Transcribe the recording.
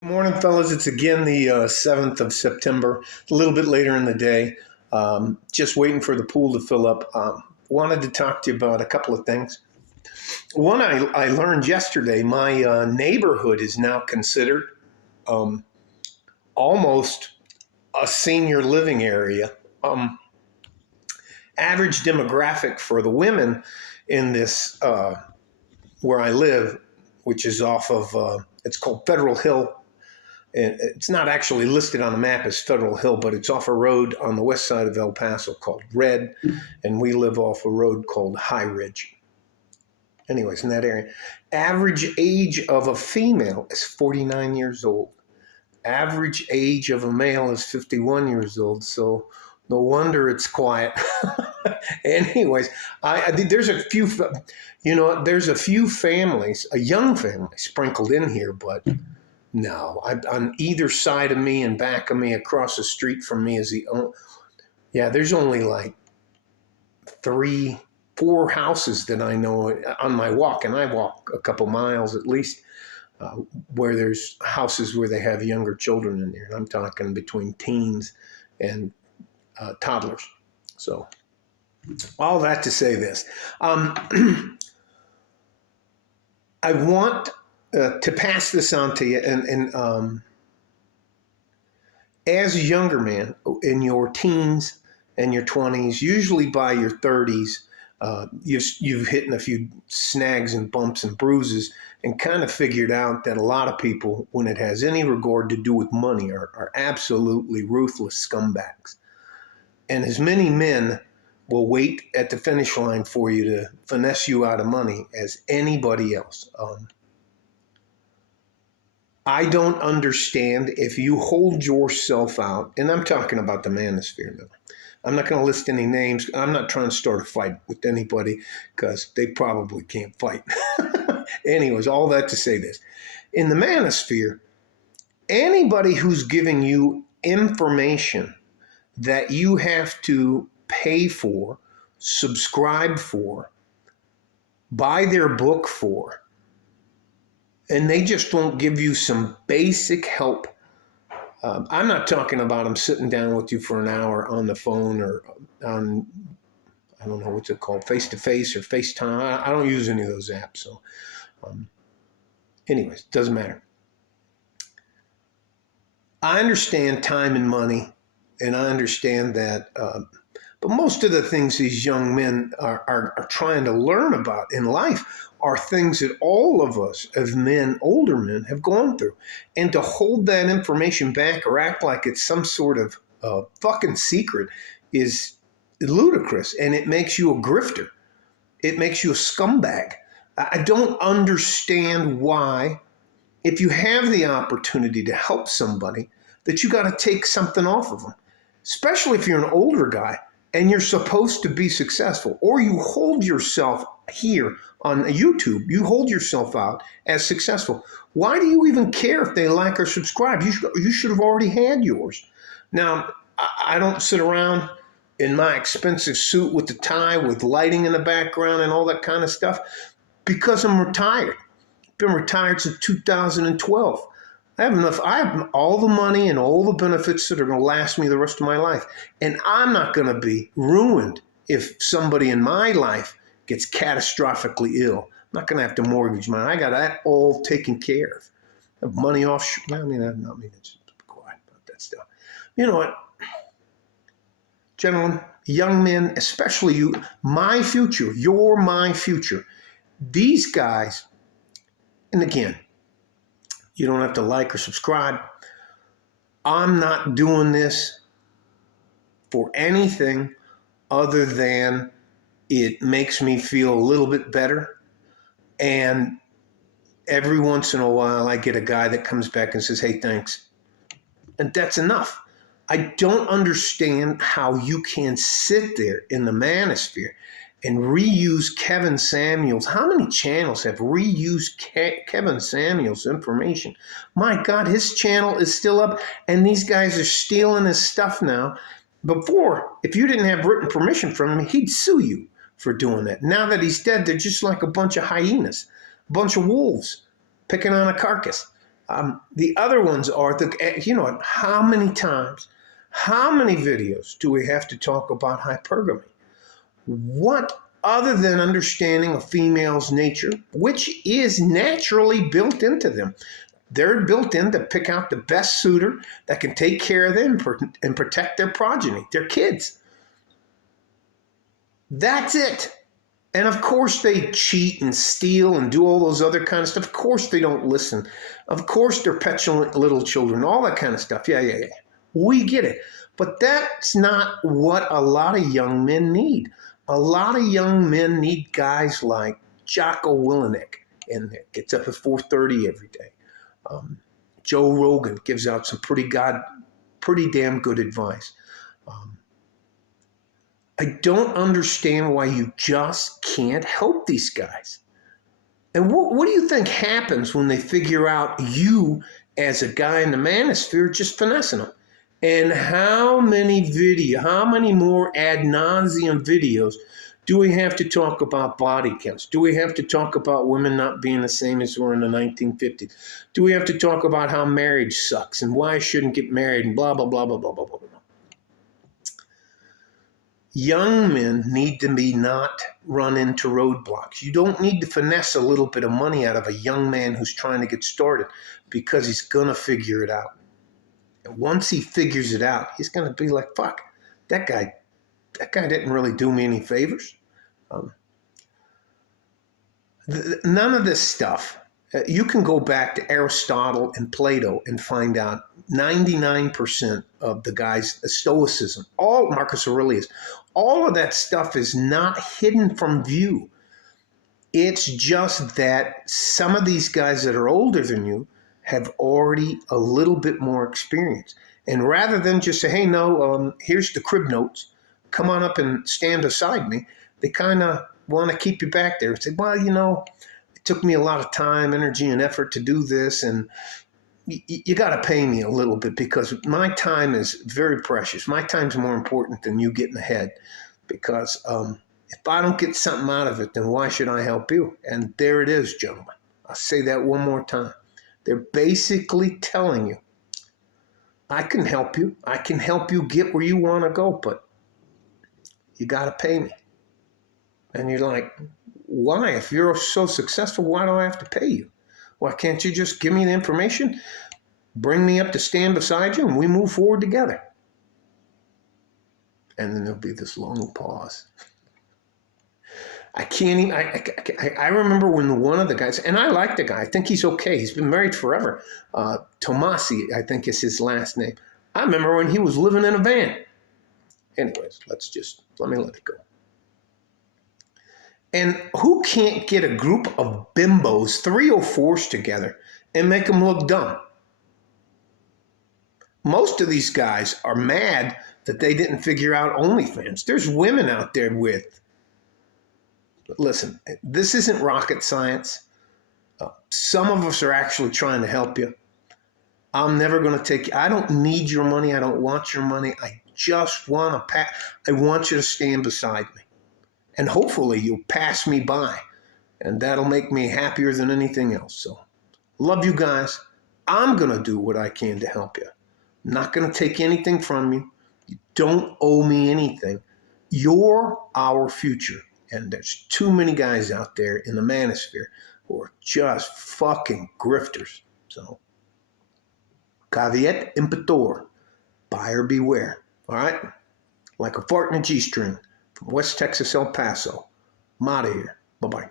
Morning, fellas. It's again the 7th of September, a little bit later in the day. Just waiting for the pool to fill up. Wanted to talk to you about a couple of things. One, I learned yesterday my neighborhood is now considered um, almost a senior living area. Um, Average demographic for the women in this, where I live, which is off of, it's called Federal Hill. And it's not actually listed on the map as Federal Hill, but it's off a road on the west side of El Paso called Red, and we live off a road called High Ridge. Anyways, in that area, average age of a female is 49 years old. Average age of a male is 51 years old. So no wonder it's quiet. Anyways, I there's a few, there's a few families, a young family sprinkled in here, but no, on either side of me and back of me, across the street from me is there's only like 4 houses that I know on my walk, and I walk a couple miles at least, where there's houses where they have younger children in there. And I'm talking between teens and toddlers. So all that to say this, I want to pass this on to you, and as a younger man in your teens and your 20s, usually by your 30s, you've hit a few snags and bumps and bruises and kind of figured out that a lot of people, when it has any regard to do with money, are absolutely ruthless scumbags. And as many men will wait at the finish line for you to finesse you out of money as anybody else. I don't understand if you hold yourself out, and I'm talking about the manosphere now. I'm not going to list any names. I'm not trying to start a fight with anybody because they probably can't fight. Anyways, all that to say this. In the manosphere, anybody who's giving you information that you have to pay for, subscribe for, buy their book for, and they just won't give you some basic help. I'm not talking about them sitting down with you for an hour on the phone or on, I don't know what's it called, face-to-face or FaceTime. I don't use any of those apps. So anyways, doesn't matter. I understand time and money, and I understand that, but most of the things these young men are trying to learn about in life are things that all of us as men, older men, have gone through. And to hold that information back or act like it's some sort of fucking secret is ludicrous. And it makes you a grifter. It makes you a scumbag. I don't understand why, if you have the opportunity to help somebody, that you got to take something off of them, especially if you're an older guy and you're supposed to be successful, or you hold yourself here on YouTube, you hold yourself out as successful. Why do you even care if they like or subscribe? You should have already had yours. Now, I don't sit around in my expensive suit with the tie, with lighting in the background and all that kind of stuff, because I'm retired. I've been retired since 2012. I have all the money and all the benefits that are going to last me the rest of my life. And I'm not going to be ruined if somebody in my life gets catastrophically ill. I'm not going to have to mortgage mine. I got that all taken care of. I have money off. I mean, it's quiet about that stuff. You know what? Gentlemen, young men, especially you, my future, you're my future. These guys, and again, you don't have to like or subscribe. I'm not doing this for anything other than it makes me feel a little bit better. And every once in a while, I get a guy that comes back and says, hey, thanks. And that's enough. I don't understand how you can sit there in the manosphere and reuse Kevin Samuels. How many channels have reused Kevin Samuels' information? My God, his channel is still up, and these guys are stealing his stuff now. Before, if you didn't have written permission from him, he'd sue you for doing that. Now that he's dead, they're just like a bunch of hyenas, a bunch of wolves picking on a carcass. The other ones are, you know what, how many times, how many videos do we have to talk about hypergamy? What, other than understanding a female's nature, which is naturally built into them? They're built in to pick out the best suitor that can take care of them and protect their progeny, their kids. That's it. And of course they cheat and steal and do all those other kind of stuff. Of course they don't listen. Of course they're petulant little children, all that kind of stuff. Yeah. We get it. But that's not what a lot of young men need. A lot of young men need guys like Jocko Willenick, and gets up at 4:30 every day. Joe Rogan gives out some pretty damn good advice. I don't understand why you just can't help these guys. And what do you think happens when they figure out you, as a guy in the manosphere, just finessing them? And how many more ad nauseum videos do we have to talk about body counts? Do we have to talk about women not being the same as were in the 1950s? Do we have to talk about how marriage sucks and why I shouldn't get married and blah, blah, blah, blah, blah, blah, blah, blah. Young men need to be not run into roadblocks. You don't need to finesse a little bit of money out of a young man who's trying to get started, because he's going to figure it out. And once he figures it out, he's going to be like, fuck, that guy didn't really do me any favors. None of this stuff. You can go back to Aristotle and Plato and find out 99% of the guys, Stoicism, all Marcus Aurelius, all of that stuff is not hidden from view. It's just that some of these guys that are older than you have already a little bit more experience. And rather than just say, hey, no, here's the crib notes, come on up and stand beside me, they kind of want to keep you back there and say, well, you know, it took me a lot of time, energy, and effort to do this, and you got to pay me a little bit because my time is very precious. My time's more important than you getting ahead, because if I don't get something out of it, then why should I help you? And there it is, gentlemen. I'll say that one more time. They're basically telling you, I can help you. I can help you get where you want to go, but you got to pay me. And you're like, why? If you're so successful, why do I have to pay you? Why can't you just give me the information, bring me up to stand beside you, and we move forward together? And then there'll be this long pause. I can't even, I remember when one of the guys, and I like the guy, I think he's okay. He's been married forever. Tomasi, I think is his last name. I remember when he was living in a van. Anyways, let me let it go. And who can't get a group of bimbos, 3 or 4s together, and make them look dumb? Most of these guys are mad that they didn't figure out OnlyFans. There's women out there with. Listen, this isn't rocket science. Some of us are actually trying to help you. I'm never going to take. I don't need your money. I don't want your money. I just want to I want you to stand beside me. And hopefully you'll pass me by. And that'll make me happier than anything else. So, love you guys. I'm going to do what I can to help you. I'm not going to take anything from you. You don't owe me anything. You're our future. And there's too many guys out there in the manosphere who are just fucking grifters. So, caveat emptor. Buyer beware. All right? Like a fart in a G-string. From West Texas, El Paso. I'm out of here. Bye-bye.